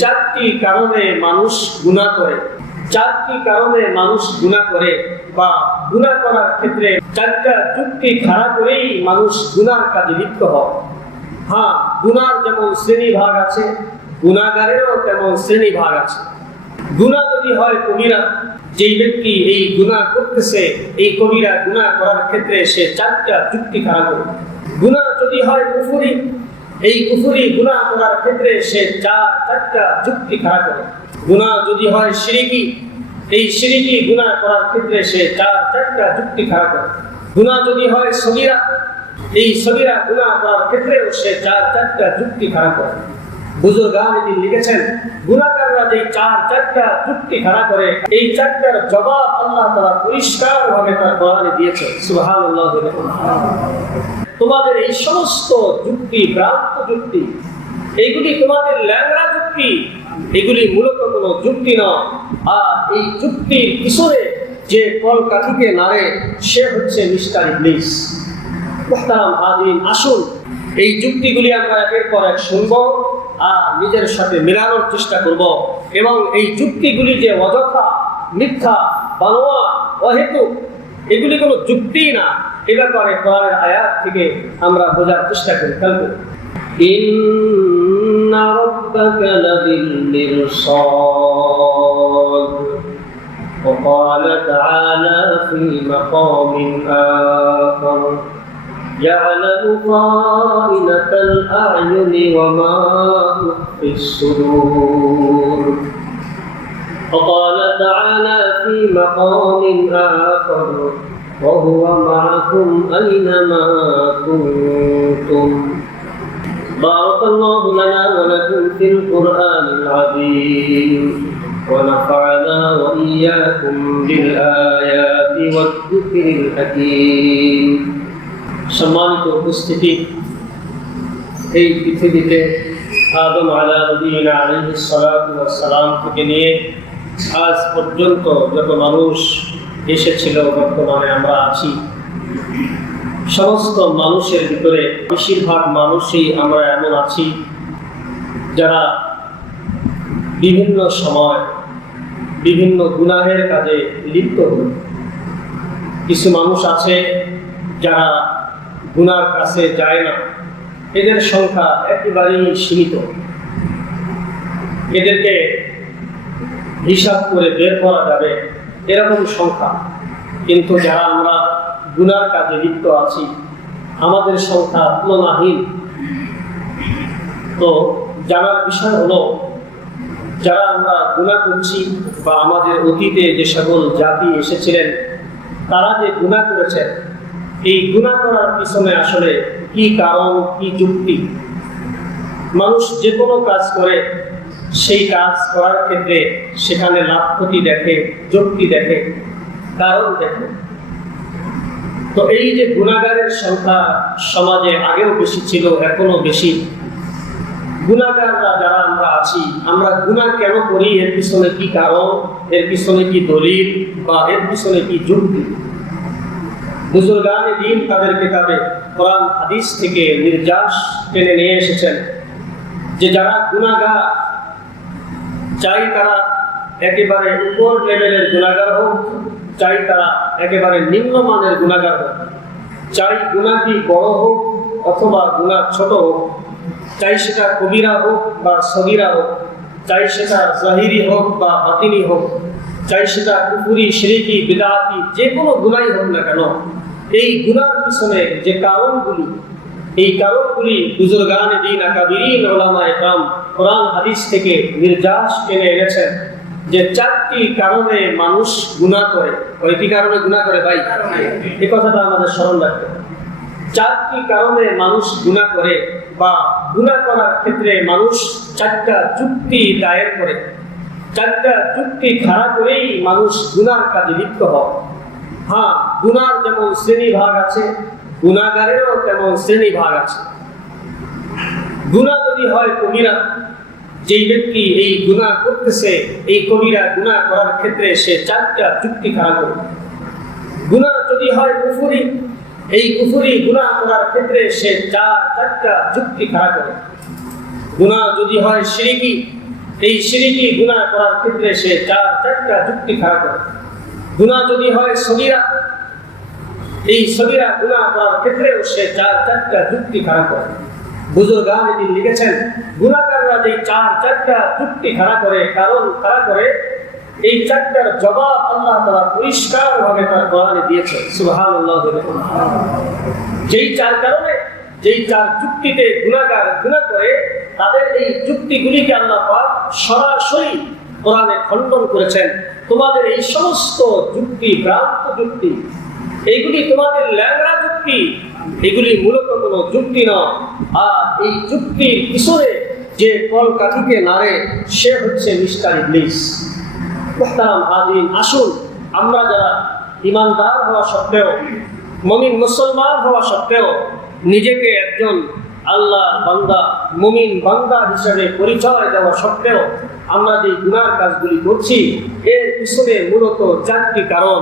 চারটি কারণে মানুষ গুনাহ করে, চারটি কারণে মানুষ গুনাহ করে বা গুনাহ করার ক্ষেত্রে চারটা যুক্তি খাড়া করেই মানুষ গুনাহর কাজে লিপ্ত হয়। হ্যাঁ, গুনাহর যেমন শ্রেণী ভাগ আছে, গুনাহগারেরও তেমন শ্রেণী ভাগ আছে। গুনাহ যদি হয় কবিরা, যেই ব্যক্তি এই গুনাহ করতেছে, এই কবিরা গুনাহ করার ক্ষেত্রে সে চারটা যুক্তি খাড়া করে। গুনাহ যদি হয় কুফরি, এই কুফরি গুনাহ করার ক্ষেত্রে সে চারটা যুক্তি খাড়া করে। গুনাহ যদি হয় শিরকি, এই শিরকি গুনাহ করার ক্ষেত্রে সে চারটা যুক্তি খাড়া করে। গুনাহ যদি হয় সগীরা, এই সগীরা গুনাহ করার ক্ষেত্রেও সে চারটা যুক্তি খাড়া করে। বুজুর্গান লিখেছেন, গুনাহগাররা যে চারটা যুক্তি খাড়া করে, এই চারটার জবাব আল্লাহ তাআলা পরিষ্কারভাবে তার কোরআনে দিয়েছেন। সুবহানাল্লাহ। তোমাদের এই সমস্ত যুক্তি, ভ্রান্ত যুক্তি, এইগুলি তোমাদের ল্যাংড়া যুক্তি, এগুলি মূলত কোনো যুক্তি নয়। আর এই যুক্তির পিছনে যে কলকাঠিকে নাড়ে সে হচ্ছে মিস্টার ইবলিস। মুহতারাম হাজিরিন, আসুন এই যুক্তিগুলি আমরা একের পর এক শুনব আর নিজের সাথে মেলানোর চেষ্টা করব, এবং এই যুক্তিগুলি যে অযথা, মিথ্যা, বানোয়া, অহেতুক, এগুলি কোনো যুক্তি না, এ ব্যাপারে কোরআনের আয়াত থেকে আমরা বোঝার চেষ্টা করি। খেয়াল করি, ইন্না রাব্বাকা লাবিল মিরসাদ وقال تعالى في مقام آخر يعلم خائنة الأعين وما تخفي الصدور وقال تعالى في مقام آخر وهو معكم أينما كنتم بارك الله لنا ولكم في القرآن العظيم ونفعنا وإياكم بالآيات والذكر الحكيم। সম্মানিত উপস্থিতি, এই পৃথিবীতে আদম আলা নবীনা আলাইহিস সালাতু ওয়াস সালাম থেকে নিয়ে আজ পর্যন্ত যত মানুষ এসেছিল, বর্তমানে আমরা আছি, সমস্ত মানুষের ভিতরে বেশিরভাগ মানুষই আমরা এমন আছি যারা বিভিন্ন সময় বিভিন্ন গুনাহের কাজে লিপ্ত হই। কিছু মানুষ আছে যারা গুনার কাছে যায় না, এদের সংখ্যা একেবারেই সীমিত, এদেরকে হিসাব করে বের করা যাবে এরকম সংখ্যা। কিন্তু যারা আমরা গুনার কাজে লিপ্ত আছি, আমাদের সংখ্যা তুলনাহীন। তো জানার বিষয় হলো, যারা আমরা গুনাহ করছি বা আমাদের অতীতে যে সকল জাতি এসেছিলেন তারা যে গুনাহ করেছেন, এই গুনাহ করার পিছনে আসলে কি কারণ, কি যুক্তি। মানুষ যে কোনো কাজ করে, সেই কাজ করার ক্ষেত্রে সেখানে লাভ ক্ষতি দেখে, যুক্তি দেখে, কারণ দেখে। তো এই যে গুনাহগারের সংখ্যা সমাজে আগেও বেশি ছিল, এখনো বেশি। গুনাহগাররা যারা আমরা আছি, আমরা গুনাহ কেন করি, এর পিছনে কি কারণ, এর পিছনে কি দলিল বা এর পিছনে কি যুক্তি। বুজুর্গানে দ্বীন তাদের কিতাবে কোরআন হাদিস থেকে নির্যাস টেনে নিয়ে এসেছেন যে যারা গুনাহগার, চাই তারা একেবারে উপর লেভেলের গুনাহগার হোক, চাই তারা একেবারে নিম্নমানের গুনাহগার হোক, চাই গুনাহটি বড় হোক অথবা গুনাহ ছোট হোক, চাই সেটা কবিরা হোক বা সগীরা হোক, চাই সেটা জাহিরি হোক বা বাতিনি হোক, চাই সেটা কুফরি, শিরকি, বিদআতি, যে কোনো গুনাহই হোক না কেন, এই গুনার পিছনে যে কারণগুলি, এই কারণগুলি বুজুর্গানে দ্বীন, আকাবিরিন উলামায়ে কেরাম কোরআন হাদিস থেকে নির্যাস টেনে এনেছেন যে চারটি কারণে মানুষ গুনাহ করে। কয়টি কারণে গুনাহ করে ভাই? এই কথাটা আমাদের স্মরণ রাখতে হবে। চারটি কারণে মানুষ গুনাহ করে বা গুনাহ করার ক্ষেত্রে মানুষ চারটা যুক্তি দায়ের করে, চারটা যুক্তি খাড়া করেই মানুষ গুনাহর কাজে লিপ্ত হয়। হ্যাঁ, গুনাহর যেমন শ্রেণী ভাগ আছে, গুনাহগারেরও তেমন শ্রেণী ভাগ আছে। গুনাহ যদি হয় কবিরা, যেই ব্যক্তি এই গুনাহ করতেছে, এই কবিরা গুনাহ করার ক্ষেত্রে সে চারটা যুক্তি খাড়া করে। গুনাহ যদি হয় কুফরি, এই কুফরি গুনাহ করার ক্ষেত্রে সে চারটা যুক্তি খাড়া করে। গুনাহ যদি হয় শিরকি, এই শিরকি গুনাহ করার ক্ষেত্রে সে চারটা যুক্তি খাড়া করে। গুনাহ যদি হয় সগীরা, এই সগীরা গুনাহ করার ক্ষেত্রেও সে চারটা যুক্তি খাড়া করে। বুজুর্গান এদিন লিখেছেন, গুনাহগাররা যে চারটা যুক্তি খাড়া করে, কারণ খাড়া করে, এই চারটার জবাব আল্লাহ তাআলা পরিষ্কার ভাবে তার কোরআনে দিয়েছেন। সুবহানাল্লাহ। যেই চার কারণে, যেই চার যুক্তিতে গুনাহগার গুনাহ করে, তাদের এই যুক্তিগুলিকে আল্লাহ পাক সরাসরি কোরআনে খণ্ডন করেছেন। তোমাদের এই সমস্ত যুক্তি ভ্রান্ত যুক্তি, এইগুলি তোমাদের ল্যাংড়া যুক্তি, এগুলি মূলত কোনো যুক্তি নয়। আর এই যুক্তির পিছনে যে কলকাঠিকে নাড়ে সে হচ্ছে মিস্টার ইবলিস। মুহতারাম হাজিরিন, আসুন আমরা যারা ঈমানদার হওয়া সত্ত্বেও, মুমিন মুসলমান হওয়া সত্ত্বেও নিজেকে একজন আল্লাহর বান্দা, মুমিন বান্দা হিসেবে পরিচয় দেওয়া সত্ত্বেও আমরা যে গুনার কাজগুলি করছি, এর পিছনে মূলত চারটি কারণ,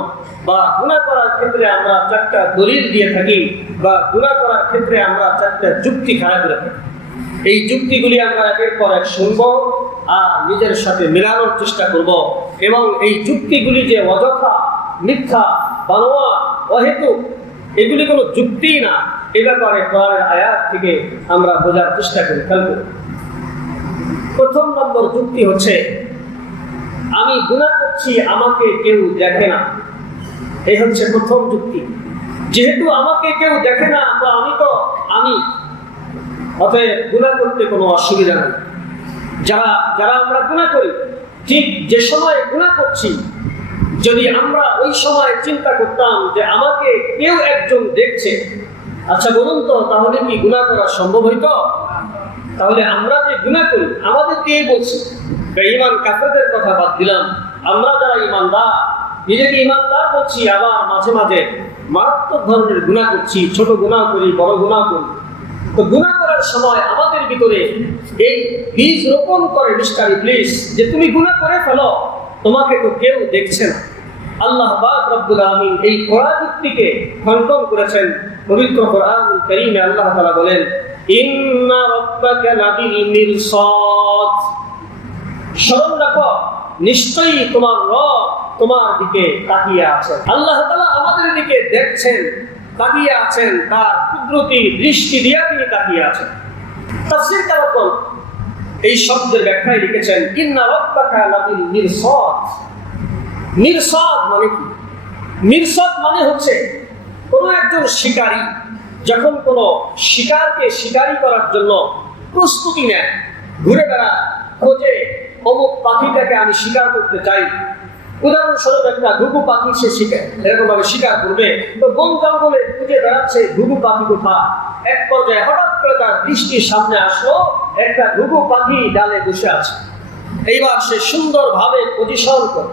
বা গুনাহ করার ক্ষেত্রে আমরা চারটা দলিল দিয়ে থাকি, বা গুনাহ করার ক্ষেত্রে আমরা চারটা যুক্তি খাড়া করে থাকি। এই যুক্তিগুলি আমরা একের পর এক শুনব আর নিজের সাথে মেলানোর চেষ্টা করব, এবং এই যুক্তিগুলি যে অযথা, মিথ্যা, বানোয়া, অহেতুক, এগুলি কোনো যুক্তি না, এ ব্যাপারে কোরআনের আয়াত থেকে আমরা বোঝার চেষ্টা করি। খেয়াল করি, প্রথম নম্বর যুক্তি হচ্ছে, আমি গুনাহ করছি, আমাকে কেউ দেখে না। এই হচ্ছে প্রথম যুক্তি। যেহেতু আমাকে কেউ দেখে না, তো আমি অতএব গুনাহ করতে কোনো অসুবিধা নেই। যারা আমরা গুনাহ করি, ঠিক যে সময় গুনাহ করছি, যদি আমরা ওই সময় চিন্তা করতাম যে আমাকে কেউ একজন দেখছে, আচ্ছা বলুন তো, তাহলে কি গুনাহ করা সম্ভব হইতো? তাহলে আমরা যে গুনাহ করি, আমাদের কে বলছি? বেঈমান কাফেরদের কথা বাদ দিলাম, আমরা যারা ঈমানদার, নিজেকে ঈমানদার বলছি, আবার মাঝে মাঝে মারাত্মক ধরনের গুনাহ করছি, ছোট গুনাহ করি, বড় গুনাহ করি। তো গুনাহ করার সময় আমাদের ভিতরে এই বীজ রোপণ করে মিস্টার ইবলিস যে তুমি গুনাহ করে ফেলো, তোমাকে তো কেউ দেখছে না। আল্লাহ পাক রব্বুল আলামিন এই কোরআন যুক্তিকে খণ্ডন করেছেন। পবিত্র কোরআনুল কারীমে আল্লাহ তাআলা বলেন, ইন্না রাব্বাকা লাবিল মিরসাদ, স্মরণ রাখো, নিশ্চয়ই তোমার রব তোমার দিকে তাকিয়ে আছেন। আল্লাহ তাআলা আমাদের দিকে দেখছেন, তাকিয়ে আছেন, তার কুদরতি দৃষ্টি দিয়ে তিনি তাকিয়ে আছেন। তাফসীরকারগণ এই শব্দের ব্যাখ্যায় লিখেছেন, ইন্না রাব্বাকা লাবিল মিরসাদ। মিরসাদ মানে কি? মিরসাদ মানে হচ্ছে কোনো একজন শিকারী যখন কোনো শিকারকে শিকারি করার জন্য প্রস্তুতি নেয়, ঘুরে বেড়ায়, খোঁজে অমুক পাখিটাকে আমি শিকার করতে চাই। উদাহরণস্বরূপ একটা ঘুঘু পাখি সে এরকম ভাবে শিকার করবে, তো বন জঙ্গলে খুঁজে বেড়াচ্ছে ঘুঘু পাখি কোথা। এক পর্যায়ে হঠাৎ করে তার দৃষ্টির সামনে আসলো একটা ঘুঘু পাখি ডালে বসে আছে। এইবার সে সুন্দরভাবে পজিশন করে,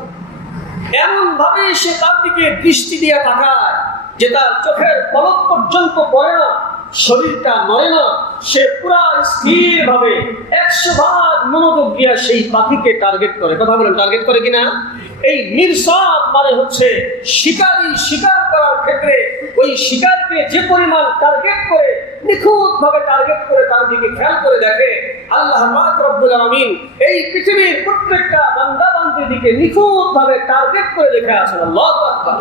এমন ভাবে সে তার দিকে দৃষ্টি দিয়ে তাকায় যে তার চোখের পলক পর্যন্ত পড়ে না, শরীরটা নড়ে না, সে পুরা স্থির ভাবে 100 ভাগ মনোযোগ দিয়ে সেই পাখিকে টার্গেট করে। কথা বলেন, টার্গেট করে কিনা? এই মিরসাদ মানে হচ্ছে শিকারী শিকার করার ক্ষেত্রে ওই শিকারকে যে পরিমাণ টার্গেট করে, নিখুঁত ভাবে টার্গেট করে তার দিকে খেয়াল করে দেখে, আল্লাহ পাক রব্বুল আলামিন এই পৃথিবীর প্রত্যেকটা বান্দা বান্দির দিকে নিখুঁত ভাবে টার্গেট করে দেখে আছেন। আল্লাহু আকবার।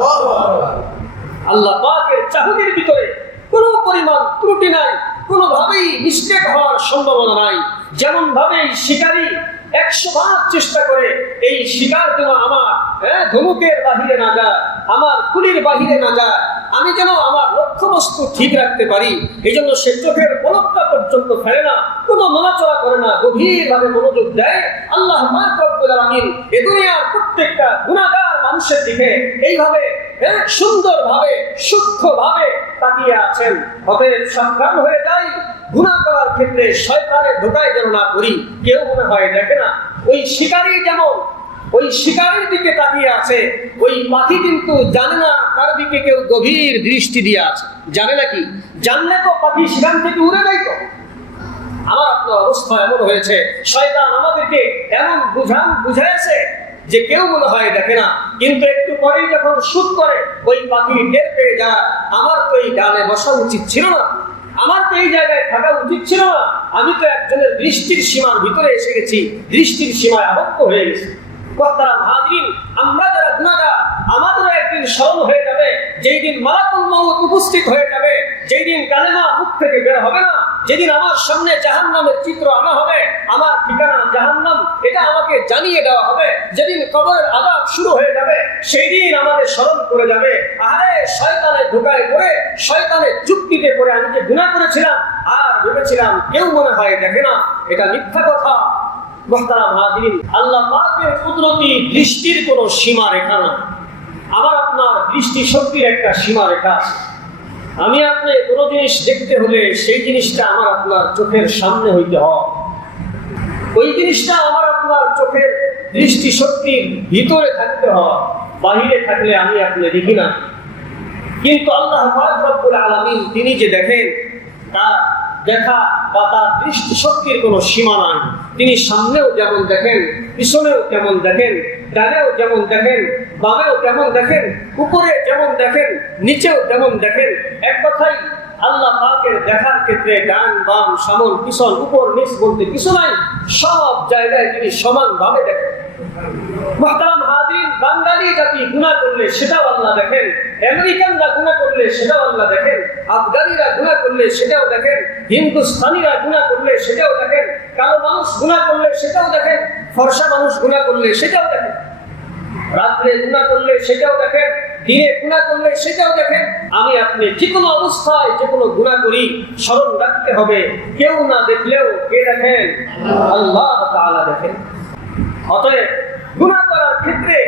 আল্লাহ পাকের চাহনির ভিতরে কোনো পরিমাণ ত্রুটি নাই, কোনোভাবেই মিস্টেক হওয়ার সম্ভাবনা নাই। যেমন ভাবে শিকারী 100 ভাগ চেষ্টা করে এই শিকার যেন আমার ধনুকের বাহিরে না যায়, আমার কুলির বাহিরে না যায়, আমি যেন আমার লক্ষ্যবস্তু ঠিক রাখতে পারি, এই জন্য সে চোখের পলকটা পর্যন্ত ফেলে না, কোনো নড়াচড়া করে না, গভীরভাবে মনোযোগ দেয়। আল্লাহ পাক রব্বুল আলামিন এ দুনিয়ার প্রত্যেকটা গুনাহগার মানুষের দিকে এইভাবে সুন্দরভাবে সূক্ষ্মভাবে তাকিয়ে আছেন। অতএব সাবধান হয়ে যাই, গুনাহ করার ক্ষেত্রে শয়তানের ধোঁকায় যেন না পড়ি। কেউ মনে হয় দেখে না, ওই শিকারী যেমন ওই শিকারের দিকে তাকিয়ে আছে, ওই পাখি কিন্তু জানে না তার দিকে কেউ গভীর দৃষ্টি দিয়ে আছে। জানে নাকি? জানলে তো পাখি সেখান থেকে উড়ে যায়। তো আমার আপনার অবস্থা এমন হয়েছে, শয়তান আমাদেরকে এমন বুঝাইছে যে কেউ মনে হয় দেখে না, কিন্তু একটু পরেই যখন শুট করে ওই পাখি টের পেয়ে যায়, আমার তো এই ডালে বসা উচিত ছিল না, আমার তো এই জায়গায় থাকা উচিত ছিল না, আমি তো একজনের দৃষ্টির সীমার ভিতরে এসে গেছি, দৃষ্টির সীমায় আবদ্ধ হয়ে গেছি। মুহতারাম হাজিরিন, আমরা যারা গুনাহগার, আমাদেরও একদিন স্মরণ হয়ে যাবে, যেই দিন মালাকুল মউত উপস্থিত হয়ে যাবে, যেই দিন কালেমা মুখ থেকে বের হবে না, যেদিন আমার সামনে জাহান্নামের চিত্র আনা হবে, আমার ঠিকানা জাহান্নাম, এটা আমাকে জানিয়ে দেওয়া হবে, যেদিন কবরের আযাব শুরু হয়ে যাবে, সেই দিন আমাদের স্মরণ করে যাবে, আরে শয়তানের ধোঁকায় পড়ে, শয়তানের যুক্তিতে পড়ে আমি যে গুনাহ করেছিলাম আর ভেবেছিলাম কেউ মনে হয় দেখে না, এটা মিথ্যা কথা। মুহতারাম হাজিরিন, আল্লাহ পাকের কুদরতি দৃষ্টির কোনো সীমা রেখা নাই। আমার আপনার দৃষ্টি শক্তির একটা সীমা রেখা আছে। আমি আপনি কোনো জিনিস দেখতে হলে সেই জিনিসটা আমার আপনার চোখের সামনে হইতে হয়, ওই জিনিসটা আমার আপনার চোখের দৃষ্টি শক্তির ভিতরে থাকতে হয়, বাহিরে থাকলে আমি আপনি দেখি না। কিন্তু আল্লাহ পাক রব্বুল আলামিন তিনি যে দেখেন, তার দেখা বা তার দৃষ্টি শক্তির কোনো সীমা নাই। তিনি সামনেও যেমন দেখেন, পিছনেও তেমন দেখেন, ডানেও যেমন দেখেন, বামেও তেমন দেখেন, উপরে যেমন দেখেন, নিচেও তেমন দেখেন। এক কথাই আল্লাহ পাকের দেখার ক্ষেত্রে ডান বাম সামন পিছন উপর নিচ বলতে কিছু নাই, সব জায়গায় তিনি সমানভাবে দেখেন। মুহতারাম হাজিরিন, বাঙালি জাতি গুনাহ করলে সেটাও আল্লাহ দেখেন, আমেরিকানরা গুনাহ করলে সেটাও আল্লাহ দেখেন, আফগানিরা গুনাহ করলে সেটাও দেখেন, হিন্দুস্তানিরা গুনাহ করলে সেটাও দেখেন, কালো মানুষ গুনাহ করলে সেটাও দেখেন, ফর্সা মানুষ গুনাহ করলে সেটাও দেখেন, রাত্রে গুনাহ করলে সেটাও দেখেন, দিনে গুনাহ করলে সেটাও দেখেন। আমি আপনি যে কোনো অবস্থায় যে কোনো গুনাহ করি, স্মরণ রাখতে হবে কেউ না দেখলেও কে দেখেন? আল্লাহ তাআলা দেখেন। অতএব গুনাহ করার ক্ষেত্রে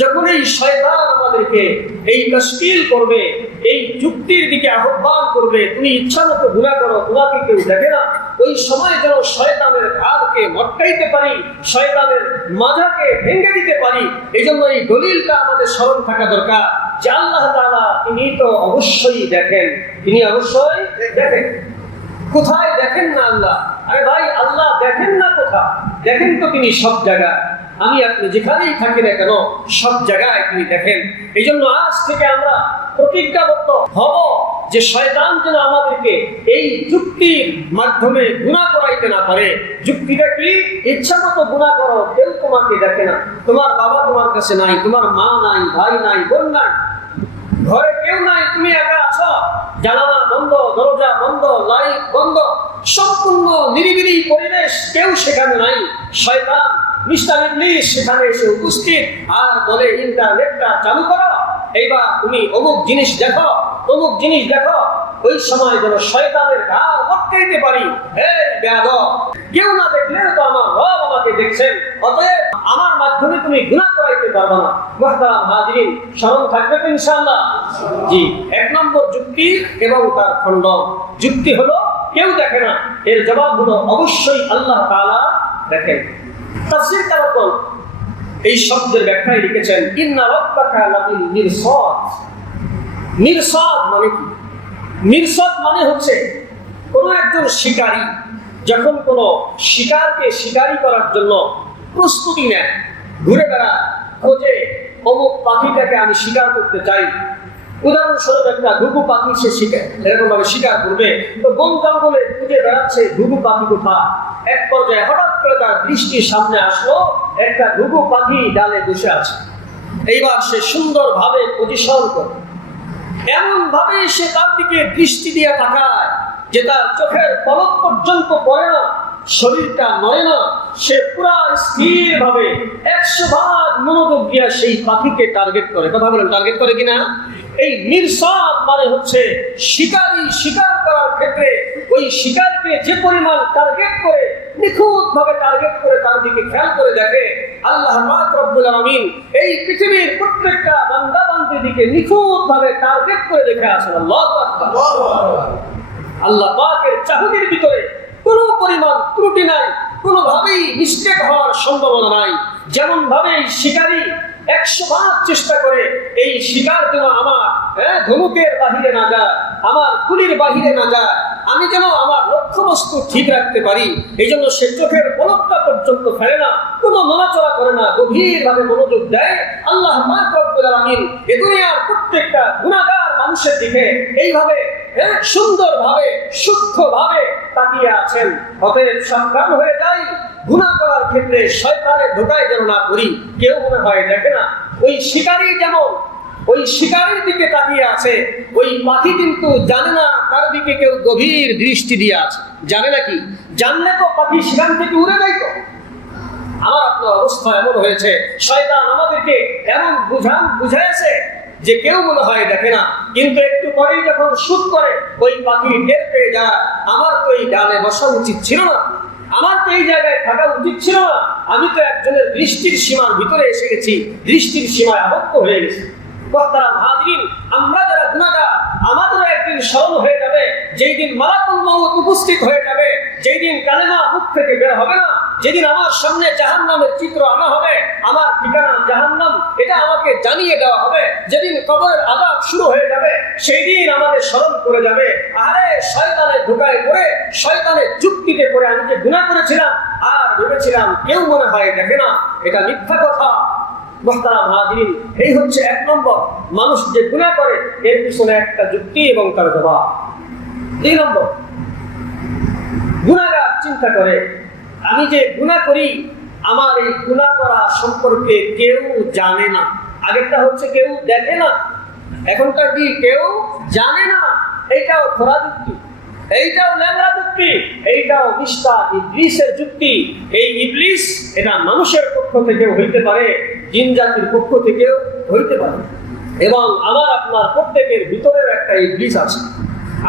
যখনই শয়তান আমাদেরকে এই তশকিল করবে, এই যুক্তির দিকে আহ্বান করবে, তুমি ইচ্ছা মতো গুনাহ করো, তোমাকে কেউ দেখে না, ওই সময় যেন শয়তানের ঘাড়কে মটকাইতে পারি, শয়তানের মাজাকে ভেঙে দিতে পারি। এই জন্য এই দলিলটা আমাদের স্মরণ থাকা দরকার যে আল্লাহ তাআলা তিনি তো অবশ্যই দেখেন, তিনি অবশ্যই দেখেন। কোথায় দেখেন না আল্লাহ? আরে ভাই, আল্লাহ দেখেন না কোথায়? দেখেন তো তিনি সব জায়গায়। আমি আপনি যেখানেই থাকি না কেন সব জায়গায় তিনি দেখেন। এই জন্য আজ থেকে আমরা প্রতিজ্ঞাবদ্ধ হব যে শয়তান যেন আমাদেরকে এই যুক্তির মাধ্যমে গুনাহ করাইতে না পারে। যুক্তিটা কি? ইচ্ছা মতো গুনাহ করো, কেউ তোমাকে দেখে না, তোমার বাবা তোমার কাছে নাই, তোমার মা নাই, ভাই নাই, বোন নাই, ঘরে কেউ নাই, তুমি একা আছো, জানালা বন্ধ, দরজা বন্ধ, লাইট বন্ধ, সম্পূর্ণ নিরিবিলি পরিবেশ, কেউ সেখানে নাই। শয়তান মিস্টার ইবলিস সেখানে এসে উপস্থিত আর বলে ইন্টারনেটটা চালু করো, এইবার তুমি অমুক জিনিস দেখো, অমুক জিনিস দেখো। ওই সময় যেন শয়তানের ঘাড় মটকাইতে পারি, এই বেয়াদব, কেউ না দেখলে তো আমার রব আমাকে দেখছেন, অতএব আমার মাধ্যমে তুমি গুনাহ করাইতে পারবে না। মুহতারাম হাজিরিন, স্মরণ থাকবে তো ইনশাআল্লাহ? জি। এক নম্বর যুক্তি এবং তার খণ্ডন। যুক্তি হলো কেউ দেখে না, এর জবাব হলো অবশ্যই আল্লাহ তাআলা দেখেন। তাফসীর কারকগণ এই শব্দের ব্যাখ্যায় লিখেছেন, ইন্না রাব্বাকা লাবিল মিরসাদ। মিরসাদ মানে কি? মিরসাদ মানে হচ্ছে কোনো একজন শিকারী যখন কোনো শিকারকে শিকারি করার জন্য প্রস্তুতি নেয়, ঘুরে বেড়ায়, খোঁজে অমুক পাখিটাকে আমি শিকার করতে চাই। উদাহরণস্বরূপ একটা ঘুঘু পাখি সে শিকার এরকম ভাবে শিকার করবে, তো বন জঙ্গলে খুঁজে বেড়াচ্ছে ঘুঘু পাখি কোথায়। এক পর্যায়ে হঠাৎ করে তার দৃষ্টির সামনে আসলো একটা ঘুঘু পাখি ডালে বসে আছে। এইবার সে সুন্দরভাবে পজিশন করে, এমন ভাবে সে তার দিকে দৃষ্টি দিয়ে তাকায় যে তার চোখের পলক পর্যন্ত পড়ে না, শরীরটা নড়ে না, সে পুরা স্থির ভাবে 100 মনোযোগ দিয়ে সেই পাখিকে টার্গেট করে। কথা বলেন, টার্গেট করে কিনা? এই মিরসাদ মানে হচ্ছে শিকারী শিকার করার ক্ষেত্রে ওই শিকারকে যে পরিমাণ টার্গেট করে, নিখুঁত ভাবে টার্গেট করে তার দিকে খেয়াল করে দেখে, আল্লাহ পাক রব্বুল আলামিন এই পৃথিবীর প্রত্যেকটা বান্দা বান্দির দিকে নিখুঁত ভাবে টার্গেট করে দেখে আছেন। আল্লাহু আকবার। আল্লাহ পাকের চাহনির ভিতরে কোনো পরিমাণ ত্রুটি নাই, কোনোভাবেই মিস্টেক হওয়ার সম্ভাবনা নাই। যেমন ভাবে শিকারী 100 চেষ্টা করে এই শিকার যেন আমার ধনুকের বাহিরে না যায়, আমার গুলির বাহিরে না যায়, আমি যেন আমার লক্ষ্যবস্তু ঠিক রাখতে পারি, এই জন্য সে চোখের পলকটা পর্যন্ত ফেলে না, কোনো নড়াচড়া করে না, গভীরভাবে মনোযোগ দেয়, আল্লাহ পাক রব্বুল আলামিন এই দুনিয়ার প্রত্যেকটা গুনাহগার মানুষের দিকে এইভাবে সুন্দরভাবে সূক্ষ্মভাবে তাকিয়ে আছেন। অতএব সাবধান হয়ে যাই, গুনাহ করার ক্ষেত্রে শয়তানের ধোঁকায় যেন না পড়ি। কেউ মনে হয় দেখে না, ওই শিকারী যেমন ওই শিকারের দিকে তাকিয়ে আছে, ওই পাখি কিন্তু জানে না তার দিকে কেউ গভীর দৃষ্টি দিয়ে আছে। জানে নাকি? জানলে তো পাখি সেখান থেকে উড়ে যাইত। আমার আপনার অবস্থা এমন হয়েছে, শয়তান আমাদেরকে এমন বুঝাইছে যে কেউ মনে হয় দেখে না, কিন্তু একটু পরেই যখন শুট করে ওই পাখি টের পেয়ে যায়, আমার তো এই ডালে বসা উচিত ছিল না, আমার তো এই জায়গায় থাকা উচিত ছিল না, আমি তো একজনের দৃষ্টির সীমার ভিতরে এসে গেছি, দৃষ্টির সীমায় আবদ্ধ হয়ে গেছি। আমরা যারা গুনাহগার, আমাদেরও একদিন স্মরণ হয়ে যাবে, যেই দিন মালাকুল মউত উপস্থিত হয়ে যাবে, যেই দিন কালেমা মুখ থেকে বের হবে না, যেদিন আমার সামনে জাহান্নামের চিত্র আনা হবে, আমার ঠিকানা জাহান্নাম, এটা আমাকে জানিয়ে দেওয়া হবে, যেদিন কবরের আযাব শুরু হয়ে যাবে, সেই দিন আমাদের স্মরণ করে যাবে, আরে শয়তানের ধোঁকায় পড়ে, শয়তানের যুক্তিতে পড়ে আমি যে গুনাহ করেছিলাম আর ভেবেছিলাম কেউ মনে হয় দেখে না, এটা মিথ্যা কথা। মুহতারাম হাজিরিন, এই হচ্ছে এক নম্বর, মানুষ যে গুনাহ করে এর পিছনে একটা যুক্তি এবং তার জবাব। দুই নম্বর, গুনাহগার চিন্তা করে আমি যে গুনাহ করি, আমার এই গুনাহ করা সম্পর্কে কেউ জানে না। আগেরটা হচ্ছে কেউ দেখে না, এখনকার কি কেউ জানে না। এইটাও খোরা যুক্তি, এইটাও ল্যাংড়া যুক্তি, এইটাও মিশকাত ইবলিসের যুক্তি। এই ইবলিস এটা মানুষের পক্ষ থেকেও হইতে পারে, জিন জাতির পক্ষ থেকেও হইতে পারে, এবং আমার আপনার প্রত্যেকের ভিতরেও একটা ইবলিস আছে।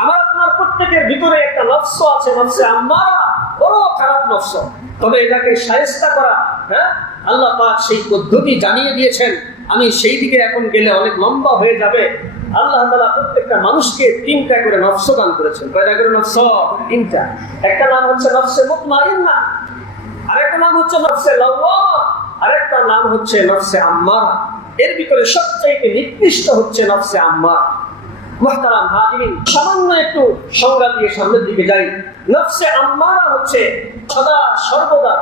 আমার আপনার প্রত্যেকের ভিতরে একটা নফস আছে, নফসে আম্মারা, বড় খারাপ নফস। তবে এটাকে শায়েস্তা করা, আল্লাহ পাক সেই পদ্ধতি জানিয়ে দিয়েছেন। আমি সেই দিকে এখন গেলে অনেক লম্বা হয়ে যাবে। আল্লাহ তাআলা প্রত্যেকটা মানুষকে তিনটা করে নফস দান করেছেন। কয়টা করে নফস? তিনটা। একটা নাম হচ্ছে নফসে মুতমাইন্না, আরেকটা নাম হচ্ছে নফসে লাওয়ামা, আরেকটা নাম হচ্ছে নফসে আম্মারা। এর ভিতরে সবচাইতে নিকৃষ্ট হচ্ছে নফসে আম্মারা। মুহতারাম হাজিরিন, সামান্য একটু সংজ্ঞা দিয়ে সামনের দিকে যাই। নফসে আম্মারা হচ্ছে সদা সর্বদা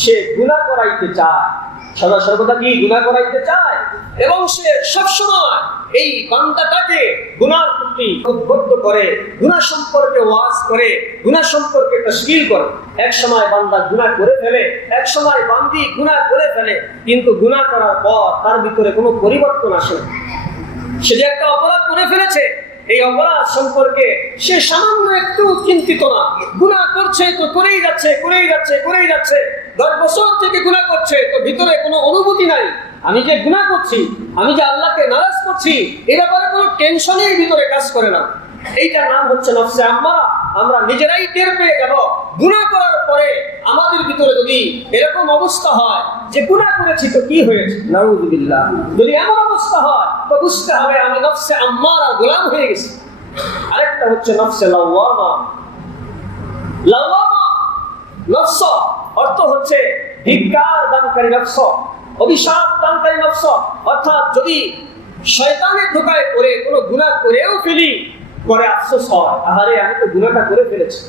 সে গুনাহ করাইতে চায়, সদা সর্বদা কি গুনাহ করাইতে চায়, এবং সে সবসময় এই বান্দাটাকে গুনাহর প্রতি উদ্বুদ্ধ করে, গুনাহ সম্পর্কে ওয়াজ করে, গুনাহ সম্পর্কে তাশকিল করে। এক সময় বান্দা গুনাহ করে ফেলে, এক সময় বান্দি গুনাহ করে ফেলে, কিন্তু গুনাহ করার পর তার ভিতরে কোনো পরিবর্তন আসে না। সে যে একটা অপরাধ করে ফেলেছে, এই অপরাধ সম্পর্কে সে সামান্য একটু চিন্তিত না। গুনাহ করছে তো করেই যাচ্ছে, করেই যাচ্ছে, করেই যাচ্ছে। 10 বছর থেকে গুনাহ করছে, তো ভিতরে কোনো অনুভূতি নাই। আমি যে গুনাহ করছি, আমি যে আল্লাহকে নারাজ করছি, এর ব্যাপারে কোনো টেনশনই ভিতরে কাজ করে না। এইটার নাম হচ্ছে নফসে আম্মারা। আমরা নিজেরাই টের পেয়ে যাব গুনাহ করার পরে আমাদের ভিতরে যদি এরকম অবস্থা হয় যে গুনাহ করেছি তো কি হয়েছে, নাউযুবিল্লাহ, যদি এমন অবস্থা হয় তো বুঝতে হবে আমি নফসে আম্মারা গোলাম হয়ে গেছি। আরেকটা হচ্ছে নফসে লাওয়ামা। লাওয়ামা নফস অর্থ হচ্ছে ধিক্কার দানকারী নফস, অভিশাপ দানকারী নফস। অর্থাৎ যদি শয়তানের ধোঁকায় পড়ে কোনো গুনাহ করেও ফেলি, পরে আফসোস হয়, আহারে আমি তো গুনাহটা করে ফেলেছি,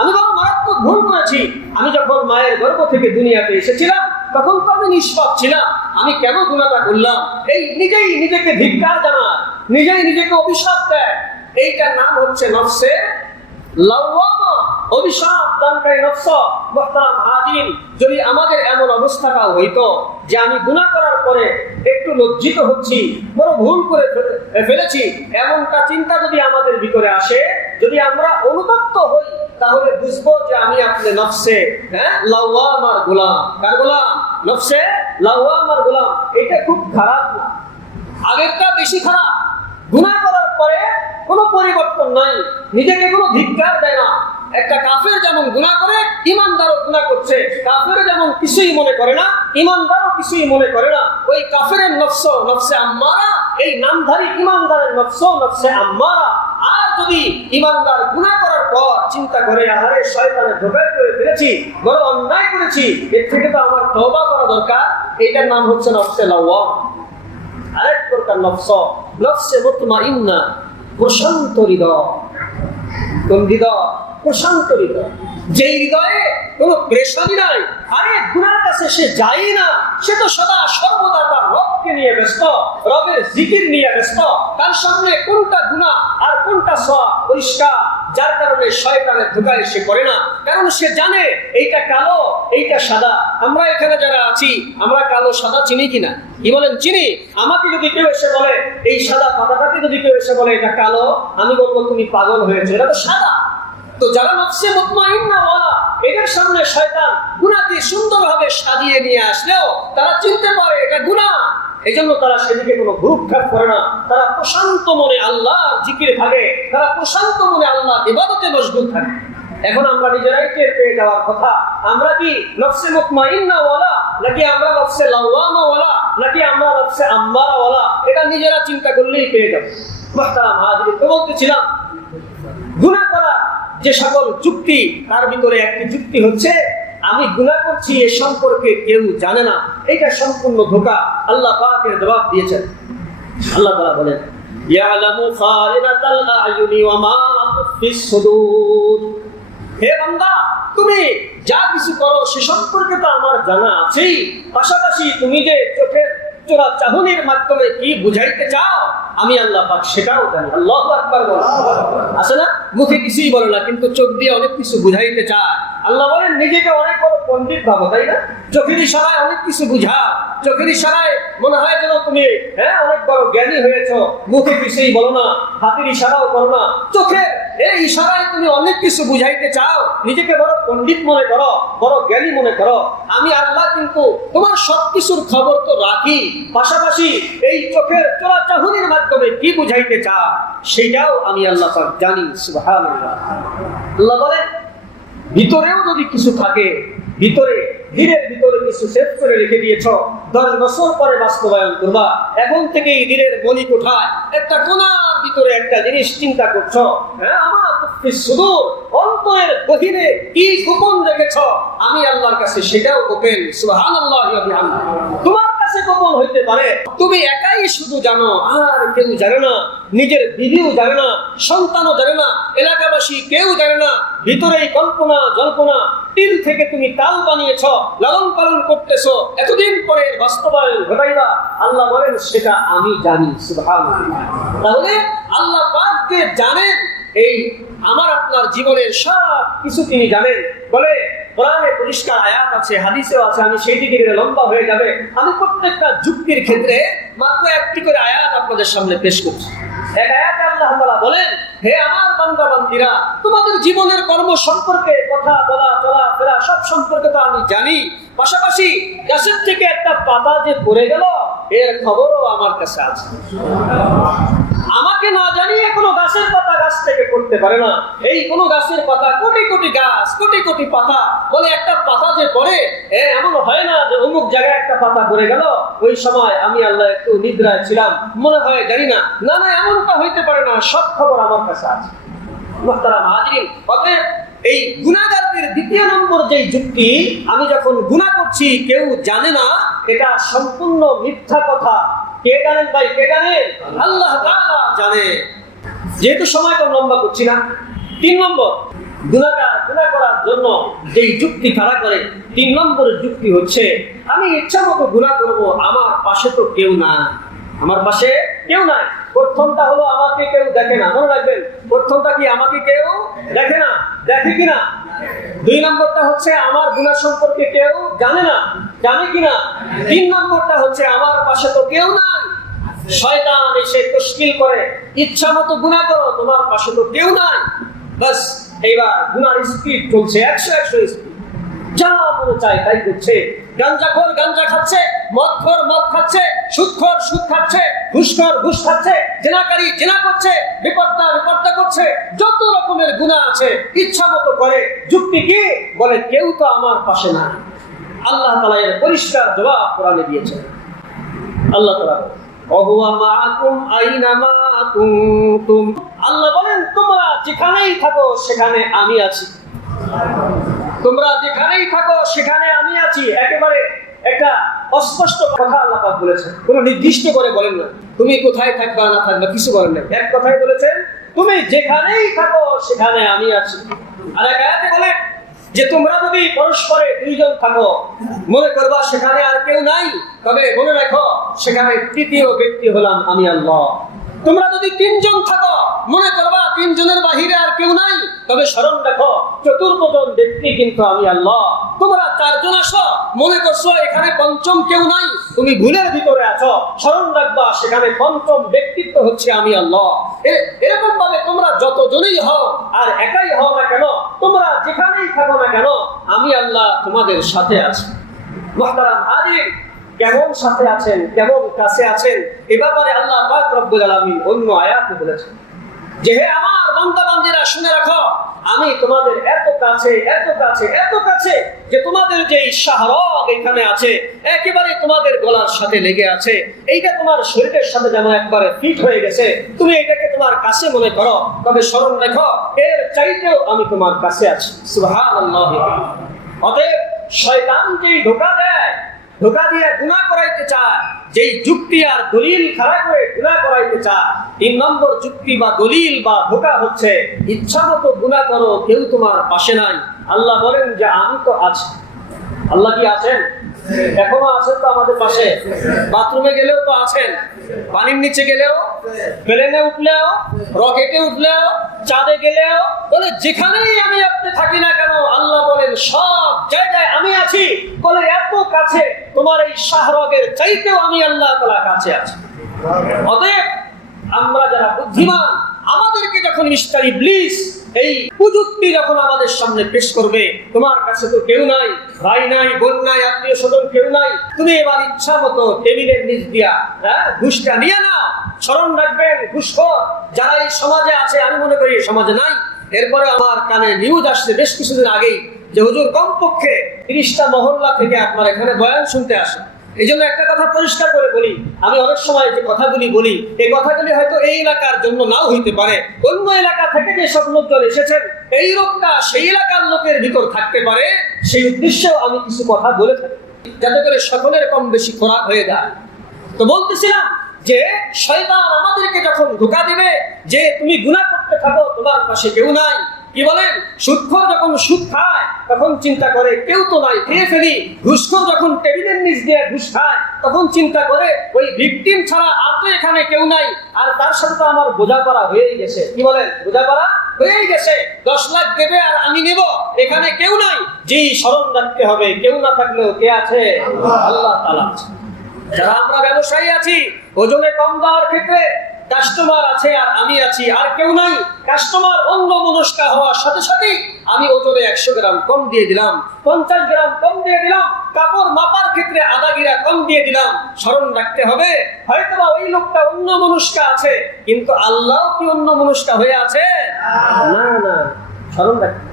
আমি বড় মারাত্মক ভুল করেছি। আমি যখন মায়ের গর্ভ থেকে দুনিয়াতে এসেছিলাম তখন তো আমি নিষ্পাপ ছিলাম, আমি কেন গুনাহটা করলাম? এই নিজেই নিজেকে ধিক্কার জানায়, নিজেই নিজেকে অভিশাপ দেয়। এইটার নাম হচ্ছে নফসে লাওয়ামা, অভিশাপ দানকারী নফস। মুহতারাম হাজিরিন, যদি আমাদের এমন অবস্থাটাও হইতো যে আমি গুনাহ করার পরে একটু লজ্জিত হচ্ছি, বড় ভুল করে ফেলেছি, এমনটা চিন্তা যদি আমাদের ভিতরে আসে, যদি আমরা অনুতপ্ত হই, তাহলে বুঝবো যে আমি আপনি নফসে লাওয়ামার গোলাম। কার গোলাম? নফসে লাওয়ামার গোলাম। এটা খুব খারাপ না, আগেরটা বেশি খারাপ। গুনাহ করার পরে কোনো পরিবর্তন নাই, নিজেকে কোনো ধিক্কার দেয় না। একটা কাফের যেমন গুনাহ করে, ঈমানদারও গুনাহ করছে। কাফের যেমন কিছুই মনে করে না, ঈমানদারও কিছুই মনে করে না। ওই কাফেরের নফস নফসে আম্মারা, এই নামধারী ঈমানদারের নফস নফসে আম্মারা। আর যদি ঈমানদার গুনাহ করার পর চিন্তা করে, আহারে শয়তানের ধোঁকায় পড়ে ফেলেছি, বড় অন্যায় করেছি, এর থেকে তো আমার তওবা করা দরকার, এটার নাম হচ্ছে নফসে লাওয়ামা। আরেক প্রকার নফস নফসে মুতমাইন্না, প্রশান্ত হৃদয়। কোন হৃদয়? প্রশান্ত হৃদয়। যে হৃদয়ে কোনো পেরেশানি নাই, আরে গুনার কাছে সে যায় না, সে তো সদা সর্বদা তার রবকে নিয়ে ব্যস্ত, রবের জিকির নিয়ে ব্যস্ত। তার সামনে কোনটা গুনাহ আর কোনটা সওয়াব পরিষ্কার, যার কারণে শয়তানের ধোঁকায় সে করে না। কারণ সে জানে এইটা কালো, এইটা সাদা। আমরা এখানে যারা আছি, আমরা কালো সাদা চিনি কিনা? কি বলেন? চিনি। আমাকে যদি কেউ এসে বলে এই সাদা পাতাটাকে যদি কেউ এসে বলে এটা কালো, আমি বলবো তুমি পাগল হয়েছে, এটা তো সাদা। তো যারা নফসে মুতমাইন্না ওয়ালা, এদের সামনে শয়তান গুনাহকে সুন্দরভাবে সাজিয়ে নিয়ে আসলেও তারা চিনতে পারে এটা গুনাহ। এজন্য তারা সেদিকে কোনো ভ্রুক্ষেপ করে না। তারা প্রশান্ত মনে আল্লাহর জিকিরে থাকে, তারা প্রশান্ত মনে আল্লাহ ইবাদতে মশগুল থাকে। এখন আমরা নিজেরাই টের পেয়ে যাওয়ার কথা, আমরা কি নফসে মুতমাইন্না ওয়ালা, নাকি আমরা নফসে লাওয়ামা ওয়ালা, নাকি আমরা নফসে আম্মারা ওয়ালা? এটা নিজেরা চিন্তা করলেই পেয়ে যাবে। মুহতারাম হাজিরিন, তো বলতেছিলাম গুনাহ করা যে সকল যুক্তি, তার ভিতরে একটি যুক্তি হচ্ছে আমি গুনাহ করছি এ সম্পর্কে কেউ জানে না। এটা সম্পূর্ণ ধোঁকা। আল্লাহ পাকের জবাব দিয়েছেন। আল্লাহ তাআলা বলেন ইয়ালামু খালিনাতাল আয়ুনি ওয়া মা তুফিস সুদূর। হে বান্দা, তুমি যা কিছু করো সে সম্পর্কে তো আমার জানা আছেই, পাশাপাশি তুমি যে চোখের চোরা চাহনির মাধ্যমে কি বুঝাইতে চাও আমি আল্লাহ পাক সেটাও জানি। আল্লাহু আকবার বলো। আছে না? মুখে কিছুই বলো না, কিন্তু চোখ দিয়ে অনেক কিছু বুঝাইতে চায়। আল্লাহ বলেন নিজেকে অনেক বড় পণ্ডিত ভাবো, তাই না? চোখের ইশারায় অনেক কিছু বুঝাও, চোখের ইশারায় মনে হয় যেন তুমি অনেক বড় জ্ঞানী হয়েছো। মুখে কিছুই বলো না, হাতের ইশারাও করো না, চোখের এই ইশারায় তুমি অনেক কিছু বুঝাইতে চাও, নিজেকে বড় পণ্ডিত মনে করো, বড় জ্ঞানী মনে করো। আমি আল্লাহ কিন্তু তোমার সবকিছুর খবর তো রাখি, পাশাপাশি এই চোখের চোরা চাহনির মাধ্যমে কি বুঝাইতে চাও সেটাও আমি আল্লাহ পাক জানি। সুবহানাল্লাহ। আল্লাহ বলেন ভিতরেও যদি কিছু থাকে, ভিতরে দিলের ভিতরে কিছু সেভ করে রেখে দিয়েছ, 10 বছর পরে বাস্তবায়ন করবা। এখন থেকেই দিলের মনি কোঠায় একটা কোণার ভিতরে একটা জিনিস চিন্তা করছো, আমার সুদূর অন্তরের গভীরে কি গোপন রেখেছ আমি আল্লাহর কাছে সেটাও ওপেন। সুবহানাল্লাহ ওয়া বিহামদিহি। তোমার কাছে গোপন হইতে পারে, তুমি একাই শুধু জানো, আর কেউ জানে না। নিজের বিবিও জানে না, সন্তানও জানে না, এলাকাবাসী কেউ জানে না। ভিতরেই কল্পনা জল্পনা, তিল থেকে তুমি তাল বানিয়েছ, লালন পালন করতেছো, এতদিন পরে বাস্তবায়ন ঘটাইবা। আল্লাহ বলেন সেটা আমি জানি। সুবহানাল্লাহ। তাহলে আল্লাহ পাক যে জানেন এই আমার আপনার জীবনের সব কিছু তিনি জানেন। বলে কোরআনে পরিষ্কার আয়াত আছে, হাদিসেও আছে, আমি সেই দিকে গেলে লম্বা হয়ে যাবে। আমি প্রত্যেকটা যুক্তির ক্ষেত্রে মাত্র একটি করে আয়াত আপনাদের সামনে পেশ করছি। এক আয়াতে আল্লাহ তাআলা বলেন, হে আমার বান্দা বান্দীরা, তোমাদের জীবনের কর্ম সম্পর্কে, কথা বলা চলা ফেরা সব সম্পর্কে তো আমি জানি। পাশাপাশি গাছের থেকে একটা পাতা যে পড়ে গেল এর খবরও আমার কাছে আছে। আমাকে না জানিয়ে কোনো গাছের পাতা গাছ থেকে পড়তে পারে না। এই কোনো গাছের পাতা, কোটি কোটি গাছ, কোটি কোটি পাতা, বলে একটা পাতা যে পড়ে এমন হয় না যে অমুক জায়গায় একটা পাতা পড়ে গেল, ওই সময় আমি আল্লাহ একটু নিদ্রায় ছিলাম, মনে হয় জানি না। না না, এমনটা হইতে পারে না, সব খবর আমার কাছে আছে। মুহতারাম হাজিরিন, অতএব এই গুনাহগারদের দ্বিতীয় নম্বর যে যুক্তি, আমি যখন গুনাহ করছি কেউ জানে না, এটা সম্পূর্ণ মিথ্যা কথা। কে জানেন ভাই? কে জানেন? আল্লাহ তাআলা জানে। যেহেতু সময় কম, লম্বা করছি না। 3 নম্বর, গুনাহগার গুনাহ করার জন্য যেই যুক্তি খাড়া করে, 3 নম্বরের যুক্তি হচ্ছে আমি ইচ্ছা মতো গুনাহ করব, আমার পাশে তো কেউ না, আমার পাশে কেউ নাই। প্রথমটা হলো আমাকে কেউ দেখে না, মনে রাখবেন। প্রথমটা কি? আমাকে কেউ দেখে না, দেখে কিনা? 2 নম্বরটা হচ্ছে আমার গুনাহ সম্পর্কে কেউ জানে না, জানে কিনা? 3 নম্বরটা হচ্ছে আমার পাশে তো কেউ নাই, শয়তান এসে তশকিল করে, ইচ্ছা মতো গুনাহ করো, তোমার পাশে তো কেউ নাই। বাস এইবার গুনার স্পিড চলছে 100 স্পিড, যা মনে চায় তাই করছে। গাঞ্জাখোর গাঞ্জা খাচ্ছে, মদখোর মদ খাচ্ছে, সুদখোর সুদ খাচ্ছে, ঘুষখোর ঘুষ খাচ্ছে, জেনাকারী জেনা করছে, বিপর্দা বিপর্দা করছে, যত রকমের গুনাহ আছে ইচ্ছা মতো করে। যুক্তি কি? বলে কেউ তো আমার পাশে না। আল্লাহ তাআলা এর পরিষ্কার জবাব কোরআনে দিয়েছেন। আল্লাহ তাআলা ওহুয়া মাআকুম আইনামা কুনতুম। আল্লাহ বলেন তোমরা যেখানেই থাকো সেখানে আমি আছি। তোমরা যেখানেই থাকো সেখানে আমি আছি। একেবারে একটা অস্পষ্ট কথা আল্লাহ পাক বলেছেন, কোনো নির্দিষ্ট করে বলেন না তুমি কোথায় থাকবা না থাকবা, কিছু বলেন না। এক কথাই বলেছেন তুমি যেখানেই থাকো সেখানে আমি আছি। আর এক আয়াতে বলে যে তোমরা যদি পরস্পরে দুইজন থাকো, মনে করবা সেখানে আর কেউ নাই, তবে মনে রাখো সেখানে তৃতীয় ব্যক্তি হলাম আমি আল্লাহ। তোমরা যদি তিনজন থাকো, মনে করবা তিনজনের বাহিরে আর কেউ নাই, তবে স্মরণ রাখো চতুর্থজন ব্যক্তি কিন্তু আমি আল্লাহ। তোমরা চারজন আসো, মনে করছো এখানে পঞ্চম কেউ নাই, তুমি ভুলের ভিতরে আছো, স্মরণ রাখবা সেখানে পঞ্চম ব্যক্তিত্ব হচ্ছে আমি আল্লাহ। এরকম ভাবে তোমরা যতজনই হও আর একাই হও না কেন, তোমরা যেখানেই থাকো না কেন, আমি আল্লাহ তোমাদের সাথে আছি। মুহতারাম হাজির, কেমন সাথে আছেন, কেমন কাছে আছেন, এ ব্যাপারে আল্লাহ পাক রব্বুল আলামিন অন্য আয়াতে বলেছেন যে হে আমার বান্দা বান্দীরা শুনে রাখো, আমি তোমাদের এত কাছে, এত কাছে, এত কাছে যে তোমাদের যে শাহরগ এখানে আছে একেবারে তোমাদের গলার সাথে লেগে আছে, এইটা তোমার শরীরের সাথে যেন একবারে ফিট হয়ে গেছে, তুমি এটাকে তোমার কাছে মনে করো, তবে স্মরণ রাখো এর চাইতেও আমি তোমার কাছে আছি। সুবহানাল্লাহ। অতএব শয়তান যেই ধোঁকা দেয়, ধোঁকা দিয়ে গুনাহ করাইতে চায়, যেই যুক্তি আর দলিল খাড়া করে গুনাহ করাইতে চায়, 3 নম্বর যুক্তি বা দলিল বা ধোঁকা হচ্ছে ইচ্ছামতো গুনাহ করো, কেউ তোমার পাশে নাই। আল্লাহ বলেন যে আমি তো আছি। আল্লাহ কি আছেন? এখনো আছেন তো আমাদের পাশে। বাথরুমে গেলেও তো আছেন, পানির নিচে গেলেও, প্লেনে উঠলেও, রকেটে উঠলেও, চাঁদে গেলেও, বলে যেখানেই আমি আপনি থাকি না কেন, আল্লাহ বলেন সব জায়গায় আমি আছি। বলে এত কাছে, তোমার এই শাহরগের চাইতেও আমি আল্লাহ তাআলা কাছে আছি। অতএব আমরা যারা বুদ্ধিমান, আমাদেরকে যখন মিস্টার ইবলিস এই কুযুক্তি যখন আমাদের সামনে পেশ করবে, তোমার কাছে তো কেউ নাই, ভাই নাই, বোন নাই, আত্মীয় স্বজন কেউ নাই, তুমি এবার ইচ্ছা মতো টেবিলের নিচ দিয়া ঘুষটা নিয়ে নাও। স্মরণ রাখবেন ঘুষখোর যারা এই সমাজে আছে, আমি মনে করি এই সমাজে নাই। এরপরে আমার কানে নিউজ আসছে বেশ কিছুদিন আগেই যে হুজুর কমপক্ষে 30টা মহল্লা থেকে আপনার এখানে বয়ান শুনতে আসে। এই জন্য একটা কথা পরিষ্কার করে বলি, আমি অনেক সময় যে কথাগুলি বলি, এই কথাগুলি হয়তো এই এলাকার জন্য নাও হইতে পারে, অন্য এলাকা থেকে যে সব লোকজন এসেছেন এই রোগটা সেই এলাকার লোকের ভিতর থাকতে পারে, সেই উদ্দেশ্যেও আমি কিছু কথা বলে থাকি, যাতে করে সকলের কম বেশি খোরাক হয়ে যায়। তো বলতেছিলাম যে শয়তান আমাদেরকে যখন ধোঁকা দিবে যে তুমি গুনাহ করতে থাকো, তোমার পাশে কেউ নাই, কি বলেন, সুদখোর যখন সুদ খায় তখন চিন্তা করে কেউ তো নাই, খেয়ে ফেলি। ঘুষখোর যখন টেবিলের নিচ দিয়ে ঘুষ খায় তখন চিন্তা করে ওই ভিকটিম ছাড়া আর তো এখানে কেউ নাই, আর তার সাথে তো আমার বোঝাপড়া হয়েই গেছে। কি বলেন, বোঝাপড়া হয়েই গেছে, 10 লাখ দেবে আর আমি নেব, এখানে কেউ নাই। যেই স্মরণ রাখতে হবে কেউ না থাকলেও কে আছে? আল্লাহ তাআলা আছে। যারা আমরা ব্যবসায়ী আছি, ওজনে কম দেওয়ার ক্ষেত্রে কাস্টমার আছে আর আমি আছি, আর কেউ নাই। কাস্টমার অন্য মনস্কা হওয়ার সাথে সাথে আমি ওজনে 100 গ্রাম কম দিয়ে দিলাম, 50 গ্রাম কম দিয়ে দিলাম, কাপড় মাপার ক্ষেত্রে আধা গিরা কম দিয়ে দিলাম। স্মরণ রাখতে হবে হয়তোবা ওই লোকটা অন্য মনস্কা আছে, কিন্তু আল্লাহ কি অন্য মনস্কা হয়ে আছে? না না, স্মরণ রাখতে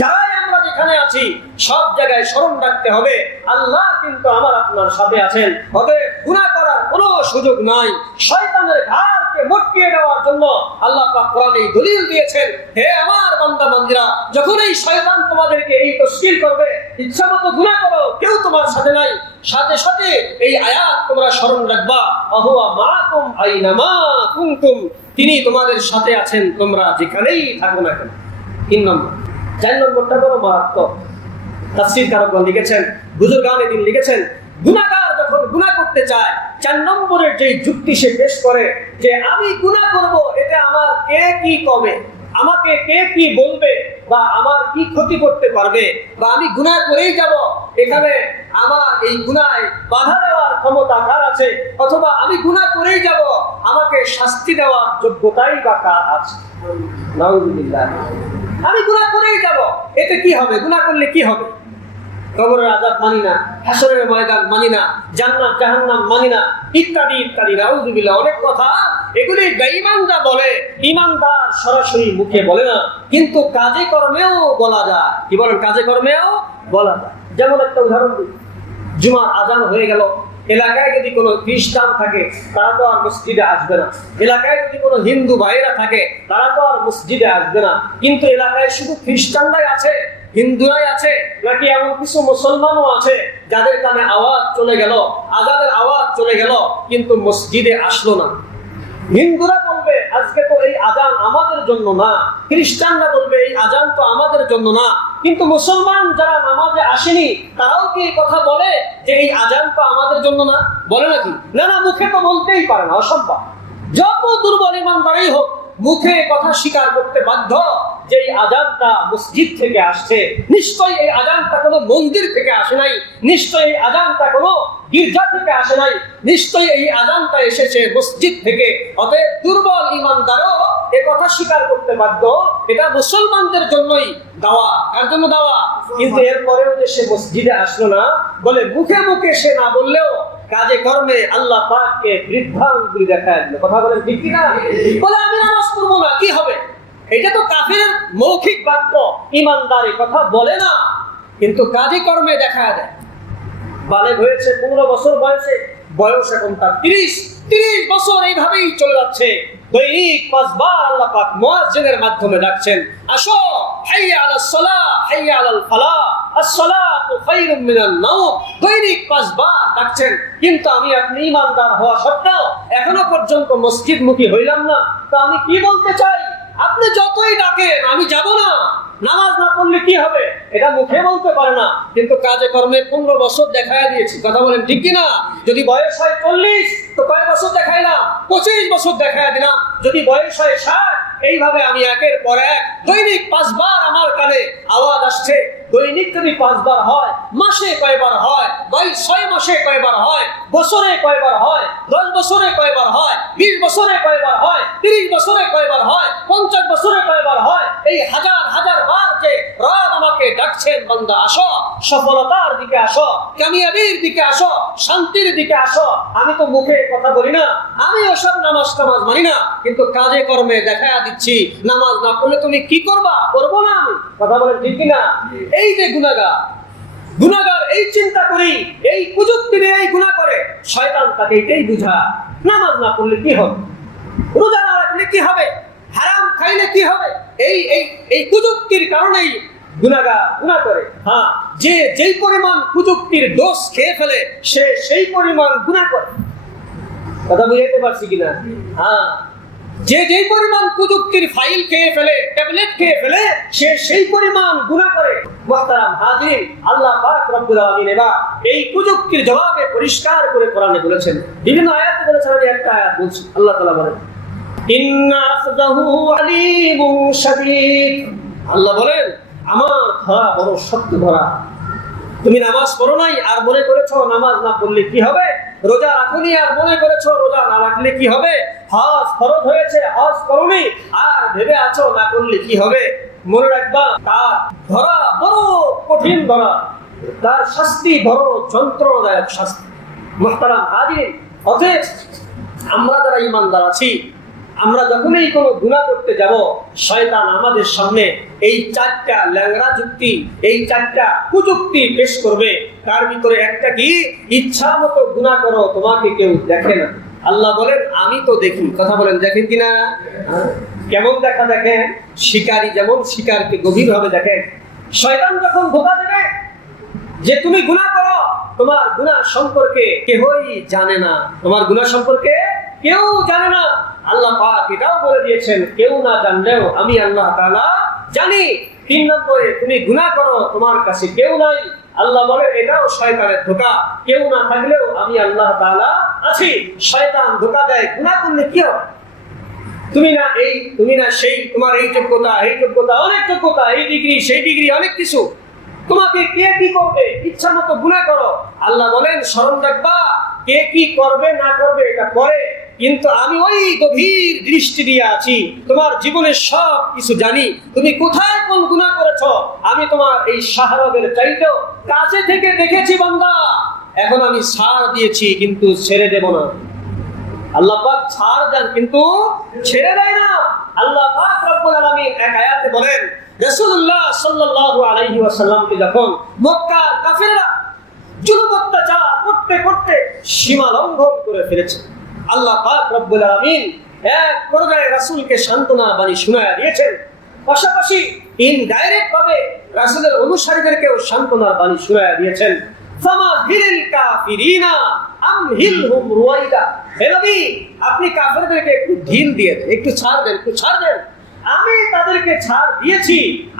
যাই আমরা যেখানে আছি সব জায়গায় স্মরণ রাখতে হবে আল্লাহ কিন্তু আমার আপনার সাথে আছেন। অতএব গুনাহ করার কোনো সুযোগ নাই। শয়তানের ঘাড়কে মটকিয়ে দেওয়ার জন্য আল্লাহ পাক কোরআনে দলিল দিয়েছেন, হে আমার বান্দা বান্দীরা, যখন এই শয়তান তোমাদেরকে এই তশকিল করবে ইচ্ছামতো গুনাহ করো, কেউ তোমার সাথে নাই, সাথে সাথে এই আয়াত তোমরা স্মরণ রাখবা, আহুয়া মাকুম আইনামা কুনতুম, তিনি তোমাদের সাথে আছেন তোমরা যেখানেই থাকো না কেন। 3 নম্বর। 4 নম্বরটা বড় মারাত্মক। তাফসীর কারকগণ লিখেছেন, বুজুর্গানে দিন লিখেছেন, গুনাহগার যখন গুনাহ করতে চায় 4 নম্বরের যে যুক্তি সে পেশ করে যে আমি গুনাহ করব, এটা আমার কে কি কবে, আমাকে কে কি বলবে, বা আমার কি ক্ষতি করতে পারবে, বা আমি গুনাহ করেই যাব, এখানে আমার এই গুনাহে বাধা দেওয়ার ক্ষমতা কার আছে, অথবা আমি গুনাহ করেই যাব, আমাকে শাস্তি দেওয়ার যোগ্যতাই বা কার আছে। নাউযুবিল্লাহ। আমি গুনাহ করেই যাব, এতে কি হবে, গুনাহ করলে কি হবে? কবরের আযাব মানি না, হাসরের ময়দান মানি না, জান্নাত জাহান্নাম মানি না, ইত্যাদি ইত্যাদি। নাউযুবিল্লাহ। অনেক কথা এগুলি বেঈমানরা বলে, ঈমানদার সরাসরি মুখে বলে না, কিন্তু কাজে কর্মেও বলা যায়। কি বলেন, কাজে কর্মেও বলা যায়। যেমন একটা উদাহরণ দিই, জুমার আজান হয়ে গেল, এলাকায় যদি কোনো খ্রিস্টান থাকে তারা তো আর মসজিদে আসবে না, এলাকায় যদি কোনো হিন্দু ভাইরা থাকে তারা তো আর মসজিদে আসবে না, কিন্তু এলাকায় শুধু খ্রিস্টানরাই আছে, হিন্দুরাই আছে, নাকি এমন কিছু মুসলমানও আছে যাদের কানে আওয়াজ চলে গেল, আজানের আওয়াজ চলে গেল, কিন্তু মসজিদে আসলো না। হিন্দুরা বলবে আজকে তো এই আজান আমাদের জন্য না, খ্রিস্টানরা বলবে এই আজান তো আমাদের জন্য না, কিন্তু মুসলমান যারা নামাজে আসেনি তারাও কি এই কথা বলে যে এই আজান তো আমাদের জন্য না? বলে নাকি? না না, মুখে তো বলতেই পারে না, অসম্ভব। যত দুর্বল ইমানদারই হোক মুখে কথা স্বীকার করতে বাধ্য যে এই আজানটা মসজিদ থেকে আসছে, নিশ্চয়ই এই আজানটা কোনো মন্দির থেকে আসে নাই, নিশ্চয়ই এই আজানটা কোনো গির্জা থেকে আসে নাই, নিশ্চয়ই এই আজানটা এসেছে মসজিদ থেকে। অতএব দুর্বল ইমানদারও এ কথা স্বীকার করতে বাধ্য এটা মুসলমানদের জন্যই দাওয়া। কার জন্য দাওয়া? কিন্তু এরপরেও যে সে মসজিদে আসলো না, বলে মুখে মুখে সে না বললেও কাজে কর্মে আল্লাহ পাককে বৃদ্ধাঙ্গুলি দেখায় দিল। কথা বলেন ঠিক কিনা? বলে আমি নামাজ পড়বো না, কি হবে? এটা তো কাফের মৌখিক বাক্য, ইমানদারি কথা বলে না, কিন্তু কাজে কর্মে দেখা দেয়। বালেগ হয়েছে 15 বছর বয়সে, বয়স এখন তার 30 বছর এইভাবেই চলে যাচ্ছে। দৈনিক 5 বার আল্লাহ পাক মুয়াজ্জিনের মাধ্যমে ডাকছেন, আসো হাইয়া আলাস সালাহ হাইয়া আলাল ফালাহ, আস-সালাতু খায়রুম মিনান নাওম। দৈনিক 5 বার ডাকছেন, কিন্তু আমি আপনি ইমানদার হওয়া সত্ত্বেও এখনো পর্যন্ত মসজিদমুখী হইলাম না। তো আমি কি বলতে চাই, আপনি যতই ডাকেন আমি যাব না, নামাজ না পড়লে কি হবে এটা মুখে বলতে পারে না, কিন্তু কাজে কর্মে 15 বছর দেখায় দিয়েছি। কথা বলেন ঠিক কিনা? যদি বয়স হয় 40 তো কয় বছর দেখাইলাম? 25 বছর দেখায় দিলাম। যদি বয়স হয় 60, এইভাবে আমি একের পর এক দৈনিক 5 বার আমার কানে আওয়াজ আসছে। দৈনিক যদি 5 বার হয়, মাসে কয়বার হয়? 6 মাসে কয়বার হয়? বছরে কয়বার হয়? 10 বছরে কয়বার হয়? 20 বছরে কয়বার হয়? 30 বছরে কয়বার হয়? 50 বছরে কয়বার হয়? এই হাজার হাজার বার যে রব আমাকে ডাকছেন, বান্দা আসো, সফলতার দিকে আসো, কামিয়াবির দিকে আসো, শান্তির দিকে আসো। আমি তো মুখে কথা বলি না, আমি ওসব নামাজ মানি না, কিন্তু কাজে কর্মে দেখায়া দিচ্ছি। নামাজ না পড়লে তুমি কি করবা? করবো না আমি। কথা বলেন ঠিক কিনা? এই যে গুনাহগার এই চিন্তা করি, এই কুযুক্তি নিয়ে এই গুনাহ করে, শয়তান তাকে এটাই বুঝা নামাজ না পড়লে কি হবে, রোজা না রাখলে কি হবে, হারাম খাইলে কি হবে। এই কুযুক্তির কারণেই গুনাহগার গুনাহ করে। হ্যাঁ, যে যেই পরিমাণ কুযুক্তির দোষ খেয়ে ফেলে সে সেই পরিমাণ গুনাহ করে। কথা বুঝাতে পারছি কিনা? হ্যাঁ, যে যেই পরিমাণ কুযুক্তির ফাইল খেয়ে ফেলে, ট্যাবলেট খেয়ে ফেলে, সে সেই পরিমাণ গুনাহ করে। মুহতারাম হাজিরিন, আল্লাহ পাক রব্বুল আলামিন এবার এই কুযুক্তির জবাবে পরিষ্কার করে কোরআনে বলেছেন, বিভিন্ন আয়াতে বলেছেন। আমি একটা আয়াত বলছি, আল্লাহ তাআলা বলেন ইন্না আখযাহু আলীমুন শাদীদ। আল্লাহ বলেন আমার ধরা বড় শক্ত ধরা। তুমি নামাজ পড়ো নাই আর মনে করেছো নামাজ না পড়লে কি হবে, রোজা রাখোনি আর মনে করেছো রোজা না রাখলে কি হবে, হজ ফরজ হয়েছে হজ করোনি আর ভেবে আছো না করলে কি হবে। মনে রাখবা তার ধরা বড় কঠিন ধরা, তার শাস্তি বড় যন্ত্রণাদায়ক শাস্তি। মুহতারাম হাজিরিন, অতএব আমরা যারা ঈমানদার আছি, আমরা যখনই কোনো গুনাহ করতে যাব, শয়তান আমাদের সামনে এই 4টা ল্যাংড়া যুক্তি, এই 4টা কুযুক্তি পেশ করবে। তার ভিতরে একটা কি, ইচ্ছা মতো গুনাহ করো, তোমাকে কেউ দেখে না। আল্লাহ বলেন আমি তো দেখি। কথা বলেন দেখেন কিনা? কেমন দেখা দেখেন? শিকারী যেমন শিকারকে গভীরভাবে দেখেন, শয়তান যখন ধোঁকা দেবে যে তুমি গুনাহ করো, তোমার গুনাহ সম্পর্কে কেউই জানে না, তোমার গুনাহ সম্পর্কে কেউ জানে না। আল্লাহ পাক এটাও বলে দিয়েছেন, কেউ না জানলেও আমি আল্লাহ তাআলা জানি। 3 নম্বরে, তুমি গুনাহ করো, তোমার কাছে কেউ নাই। আল্লাহ বলে এটাও শয়তানের ধোঁকা, কেউ না থাকলেও আমি আল্লাহ তাআলা আছি। শয়তান ধোঁকা দেয়, গুনাহ করলে কি হবে, তুমি না এই, তুমি না সেই, তোমার এই যোগ্যতা, অনেক যোগ্যতা, এই ডিগ্রি, সেই ডিগ্রি, অনেক কিছু, তোমাকে কে কি করবে, ইচ্ছা মতো গুনাহ করো। আল্লাহ বলেন স্মরণ রাখবা, কে কি করবে না করবে এটা পরে, কিন্তু আমি ওই গভীর দৃষ্টি দিয়ে আছি, তোমার জীবনের সব কিছু জানি, তুমি কোথায় কোন গুনাহ করেছো আমি তোমার এই শাহরগের চাইতেও কাছে থেকে দেখেছি বান্দা। এখন আমি ছাড় দিয়েছি কিন্তু ছেড়ে দেব না। আল্লাহ পাক ছাড় দেন কিন্তু ছেড়ে দেয় না। আল্লাহ পাক রব্বুল আলামিন এক আয়াতে বলেন, রাসূলুল্লাহ সাল্লাল্লাহু আলাইহি ওয়াসাল্লামকে যখন মক্কার কাফেররা জুলুম অত্যাচার করতে করতে সীমা লঙ্ঘন করে ফেলেছে, আল্লাহ পাক রব্বুল আলামিন এক পর্যায়ে রাসূলকে সান্ত্বনা বাণী শোনায়া দিয়েছেন, পাশাপাশি ইনডাইরেক্ট ভাবে রাসূলের অনুসারীদেরকেও সান্ত্বনার বাণী শোনায়া দিয়েছেন। ফামাহিলিল কাফিরিনা আমহিলহুম রুয়াইদা। হে নবী, আপনি কাফেরদেরকে একটু ঢিল দিয়ে দেন, একটু ছাড় দেন, একটু ছাড় দেন। আমি তাদেরকে ছাড় দিয়েছি,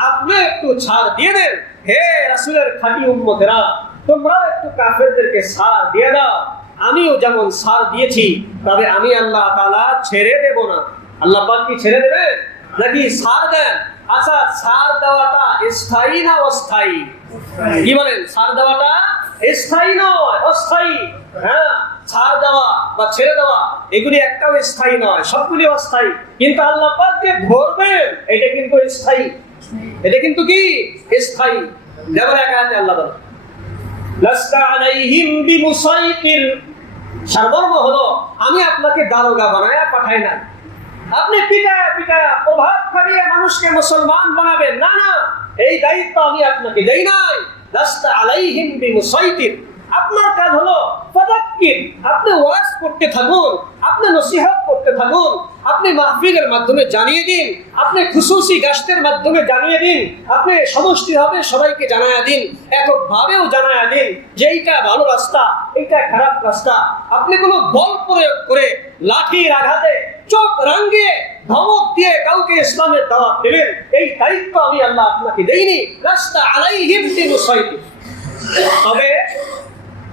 আপনি একটু ছাড় দিয়ে দেন। হে রাসূলের খাঁটি উম্মতেরা, তোমরা একটু কাফেরদেরকে ছাড় দিয়ে দাও। আমিও যেমন ছাড় দিয়েছি, তবে আমি আল্লাহ তাআলা ছেড়ে দেব না। আল্লাহ পাক কি ছেড়ে দেবেন নাকি ছাড় দেন? আচ্ছা, ছাড় দেওয়াটা স্থায়ী না অস্থায়ী? কি বলেন? ছাড় দেওয়াটা স্থায়ী নয়, অস্থায়ী। হ্যাঁ, ছাড় দেওয়া বা ছেড়ে দেওয়া এগুলি একটাও স্থায়ী নয়, সবগুলি অস্থায়ী। কিন্তু আল্লাহ পাক যে ধরবেন এটা কিন্তু স্থায়ী, এটা কিন্তু কি স্থায়ী। যেমন এক আয়াতে আল্লাহ বলেন, লাস্তা আলাইহিম বিমুসাইতির। সারমর্ম হলো, আমি আপনাকে দারোগা বানায়া পাঠাই না। আপনি পিটায়া পিটায়া প্রভাব খাটিয়ে মানুষকে মুসলমান বানাবেন না, না, এই দায়িত্ব আমি আপনাকে দেই নাই। লাস্তা আলাইহিম বিমুসাইতির। আপনার কাজ হলো ফাযাক্কির, আপনি ওয়াজ করতে থাকুন, আপনি নসিহত করতে থাকুন, আপনি মাহফিলের মাধ্যমে জানিয়ে দিন, আপনি খুশুসি গাস্তের মাধ্যমে জানিয়ে দিন, আপনি সমষ্টিভাবে সবাইকে জানায়া দিন, এককভাবেও জানায়া দিন যে এইটা ভালো রাস্তা, এইটা খারাপ রাস্তা। আপনি কোনো বল প্রয়োগ করে লাঠির আঘাতে চোখ রাঙিয়ে ধমক দিয়ে কাউকে ইসলামের দাওয়াত দেবেন, এই দায়িত্ব আমি আল্লাহ আপনাকে দেইনি। লাস্তা আলাইহিম বিমুসাইতির। তবে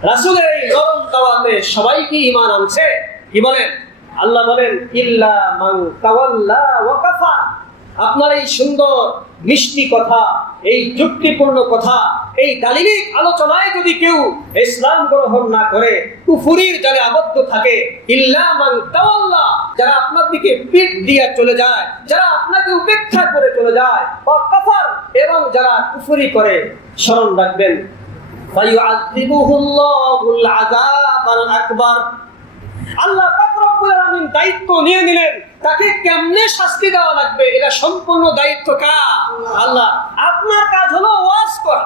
রাসূলের এই নরম দাওয়াতে সবাই কি ঈমান আনছে? কি বলেন? আল্লাহ বলেন, ইল্লা মান তাওয়াল্লা ওয়া কাফা। আপনার এই সুন্দর মিষ্টি কথা, এই যুক্তিপূর্ণ কথা, এই দালিলিক আলোচনায় যদি কেউ ইসলাম গ্রহণ না করে, কুফরির জালে আবদ্ধ থাকে, ইল্লা মান তাওয়াল্লা, যারা আপনার দিকে পিঠ দিয়ে চলে যায়, যারা আপনাকে উপেক্ষা করে চলে যায়, ওয়া কাফার, এবং যারা কুফরি করে, স্মরণ রাখবেন, ফায়ুআযিবুহুল্লাহুল আযাবাল আকবার। আল্লাহ পাক রব্বুল আলামিন দায়িত্ব নিয়ে নিলেন, তাকে কেমনে শাস্তি দেওয়া লাগবে এটা সম্পূর্ণ দায়িত্ব কার? আল্লাহ। আপনার কাজ হলো ওয়াজ করা,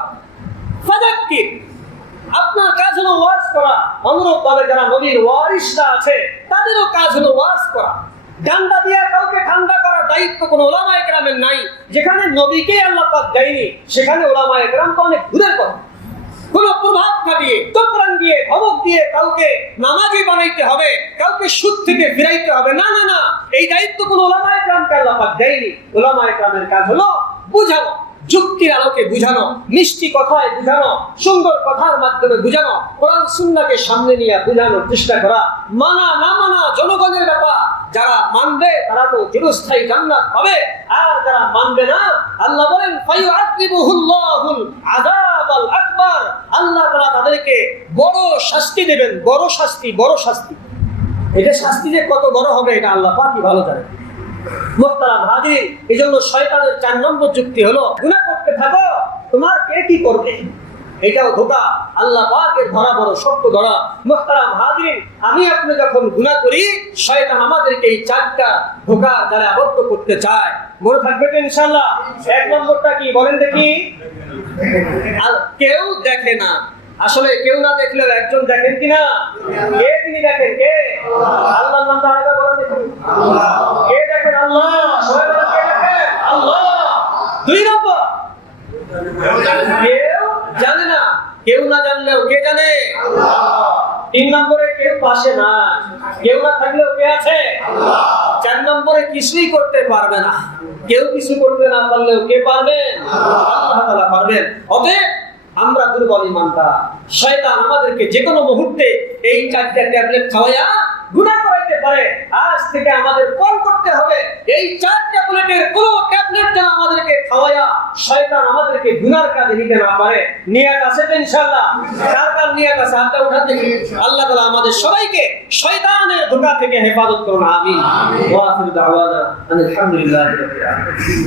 ফাযাক্কির। আপনার কাজ হলো ওয়াজ করা। অনুরূপভাবে যারা নবীর ওয়ারিসরা আছে তাদেরও কাজ হলো ওয়াজ করা। ডান্ডা দিয়ে কাউকে ঠান্ডা করার দায়িত্ব কোনো উলামায়ে কেরামের নাই। যেখানে নবীকে আল্লাহ পাক দেয়নি সেখানে উলামায়ে কেরাম তো অনেক দূরের কথা। কোন প্রভাব খাটিয়ে, চোখরান দিয়ে, ধমক দিয়ে কাউকে নামাজি বানাইতে হবে, কাউকে সুদ থেকে ফিরাইতে হবে, না, না, না, এই দায়িত্ব কোন উলামায়ে কেরামকে আল্লাহ পাক দেয়নি। উলামায়ে কেরামের কাজ হলো বুঝানো, যুক্তির আলোকে বুঝানো, মিষ্টি কথায় বুঝানো, সুন্দর কথার মাধ্যমে বুঝানো, কোরআন সুন্নাহকে সামনে নিয়ে বোঝানোর চেষ্টা করা। মানা না মানা জনগণের ব্যাপার। যারা মানবে তারা তো চিরস্থায়ী জান্নাত পাবে, আর যারা মানবে না, আল্লাহ বলেন ফায়ুআযিবুহুল্লাহুল আযাবাল আকবার। আল্লাহ তাআলা তাদেরকে বড় শাস্তি দেবেন, বড় শাস্তি, বড় শাস্তি। এটা শাস্তি যে কত বড় হবে এটা আল্লাহ পাকই ভালো জানেন। মুহতারাম হাজির, এজন্য শয়তানের 4 নম্বর যুক্তি হলো, গুনাহ করতে থাকো, তোমার কে কি করবে? এটাও ধোঁকা, আল্লাহ পাকের ধরা বড় শক্ত ধরা। মুহতারাম হাজির, আমি আপনি যখন গুনাহ করি, শয়তান আমাদেরকে এই 4টা ধোঁকা দ্বারা আবদ্ধ করতে চায়। মনে থাকবে তো ইনশাআল্লাহ? 1 নম্বরটা কি বলেন দেখি? কেউ দেখে না। আসলে কেউ না দেখলেও একজন দেখেন কিনা? কে তিনি দেখেন? কে? আল্লাহর নামটা আরেকবার বলেন দেখি। আল্লাহ। কে দেখেন? আল্লাহ। সবাই বলেন কে দেখেন? আল্লাহ। 2 নম্বর, কেউ জানে না। কেউ না জানলেও কে জানে? আল্লাহ। 3 নম্বরে কেউ পাশে না, কেউ না থাকলেও কে আছে? আল্লাহ। 4 নম্বরে কিছুই করতে পারবে না। কেউ কিছু করতে না পারলেও কে পারবেন? আল্লাহ তাআলা পারবেন। অতএব আমরা দুর্বল ইমানদার, শয়তান আমাদেরকে যে কোনো মুহূর্তে এই 4টা ট্যাবলেট খাওয়ায়া গুনাহ করাইতে পারে। আজ থেকে আমাদের কোন করতে হবে, এই 4 ট্যাবলেটের কোন ট্যাবলেট যেন আমাদেরকে খাওয়ায়া শয়তান আমাদেরকে গুনার কাজে নিতে না পারে। নিয়ত আছে তো ইনশাআল্লাহ? কার কার নিয়ত আছে? হাতটা উঠান দেখি। আল্লাহ তাআলা আমাদের সবাইকে শয়তানের ধোঁকা থেকে হেফাজত করুন। আমিন। ওয়া আখিরু দাওয়ানা আলহামদুলিল্লাহি রাব্বিল আলামিন।